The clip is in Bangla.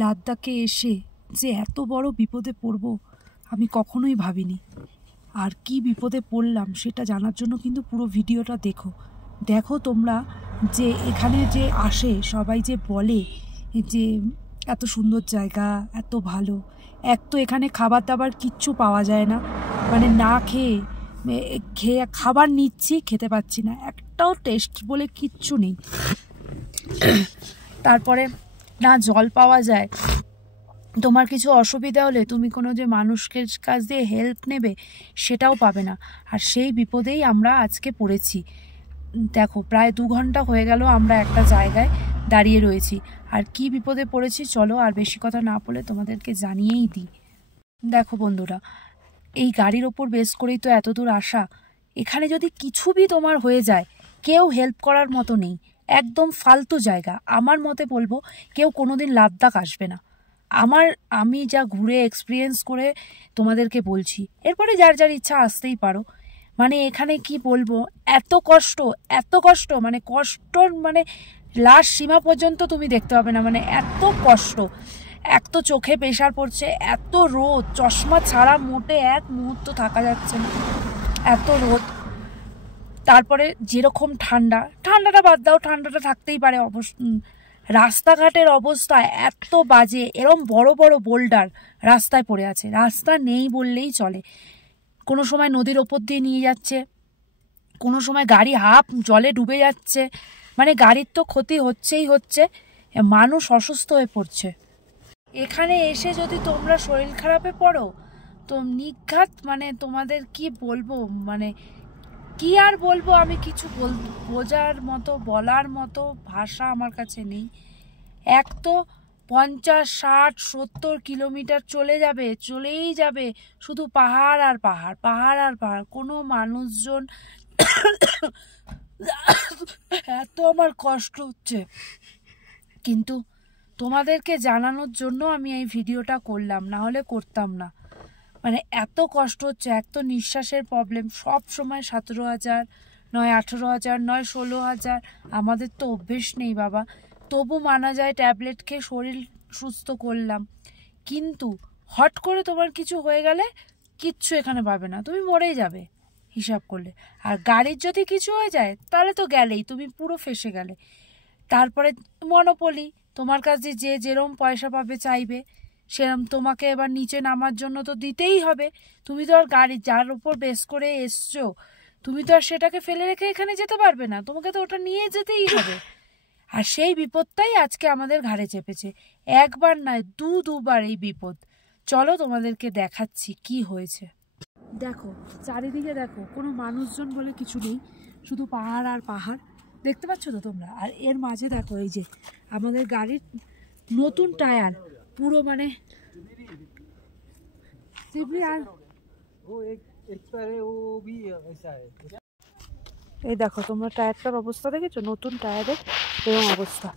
লাদাখে এসে যে এত বড় বিপদে পড়ব আমি কখনোই ভাবিনি। আর কি বিপদে পড়লাম সেটা জানার জন্য কিন্তু পুরো ভিডিওটা দেখো। দেখো তোমরা যে এখানে যে আসে সবাই যে বলে যে এত সুন্দর জায়গা, এত ভালো, এক তো এখানে খাবার দাবার কিচ্ছু পাওয়া যায় না, মানে না খেয়ে খেয়ে খাবার নিচ্ছি খেতে পাচ্ছি না, একটাও টেস্ট বলে কিচ্ছু নেই। তারপরে না জল পাওয়া যায়, তোমার কিছু অসুবিধা হলে তুমি কোনো যে মানুষকে কাছ দিয়ে হেল্প নেবে সেটাও পাবে না। আর সেই বিপদেই আমরা আজকে পড়েছি। দেখো প্রায় 2 ঘন্টা হয়ে গেল আমরা একটা জায়গায় দাঁড়িয়ে রয়েছি। আর কি বিপদে পড়েছি চলো আর বেশি কথা না বলে তোমাদেরকে জানিয়েই দিই। দেখো বন্ধুরা, এই গাড়ির ওপর বেস করেই তো এত দূর আসা। এখানে যদি কিছু বি তোমার হয়ে যায় কেউ হেল্প করার মতো নেই, একদম ফালতু জায়গা। আমার মতে বলবো কেউ কোনোদিন লাদাখ আসবে না। আমি যা ঘুরে এক্সপিরিয়েন্স করে তোমাদেরকে বলছি, এরপরে যার যার ইচ্ছা আসতেই পারো। মানে এখানে কি বলবো, এত কষ্ট, এত কষ্ট, মানে কষ্টর মানে লাস্ট সীমা পর্যন্ত তুমি দেখতে পাবে না, মানে এত কষ্ট। এক তো চোখে প্রেশার পড়ছে, এত রোদ, চশমা ছাড়া মোটে এক মুহূর্ত থাকা যাচ্ছে না, এত রোদ। তারপরে যেরকম ঠান্ডাটা বাদ দাও, ঠান্ডাটা থাকতেই পারে রাস্তাঘাটের অবস্থা এত বাজে, এরম বড় বড় বোল্ডার রাস্তায় পড়ে আছে, রাস্তা নেই বললেই চলে। কোনো সময় নদীর ওপর দিয়ে নিয়ে যাচ্ছে, কোনো সময় গাড়ি হাফ জলে ডুবে যাচ্ছে, মানে গাড়ির তো ক্ষতি হচ্ছেই হচ্ছে, মানুষ অসুস্থ হয়ে পড়ছে। এখানে এসে যদি তোমরা শরীর খারাপে পড়ো তো নিঘাত, মানে তোমাদের কি বলবো, মানে কি আর বলবো, আমি কিছু বোঝার মতো বলার মতো ভাষা আমার কাছে নেই। এক তো 50, 60, 70 কিলোমিটার চলেই যাবে শুধু পাহাড় আর পাহাড়, পাহাড় আর পাহাড়, কোনো মানুষজন। এত আমার কষ্ট হচ্ছে, কিন্তু তোমাদেরকে জানানোর জন্য আমি এই ভিডিওটা করলাম, না হলে করতাম না। মানে এত কষ্ট হচ্ছে, এক তো নিঃশ্বাসের প্রবলেম, সব সময় 17,000, নয় 18,000, নয় 16,000। আমাদের তো অভ্যেস নেই বাবা, তবু মানা যায়, ট্যাবলেট খেয়ে শরীর সুস্থ করলাম। কিন্তু হট করে তোমার কিছু হয়ে গেলে কিচ্ছু এখানে পাবে না, তুমি মরেই যাবে হিসাব করলে। আর গাড়ির যদি কিছু হয়ে যায় তাহলে তো গেলেই, তুমি পুরো ফেসে গেলে। তারপরে মনোপলি, তোমার কাছে যে যেরম পয়সা পাবে চাইবে সেরম তোমাকে এবার নিচে নামার জন্য তো দিতেই হবে। তুমি তো আর গাড়ি যার উপর বেস করে এসছো তুমি তো আর সেটাকে ফেলে রেখে এখানে যেতে পারবে না, তোমাকে তো ওটা নিয়ে যেতেই হবে। আর সেই বিপদটাই আজকে আমাদের ঘাড়ে চেপেছে, একবার নয় দুবার এই বিপদ। চলো তোমাদেরকে দেখাচ্ছি কি হয়েছে। দেখো চারিদিকে, দেখো কোনো মানুষজন বলে কিছু নেই, শুধু পাহাড় আর পাহাড়, দেখতে পাচ্ছ তো তোমরা। আর এর মাঝে দেখো এই যে আমাদের গাড়ির নতুন টায়ার, পুরো মানে আর এই দেখো তোমরা টায়ারটার অবস্থা দেখেছো, নতুন টায়ারের এরকম অবস্থা।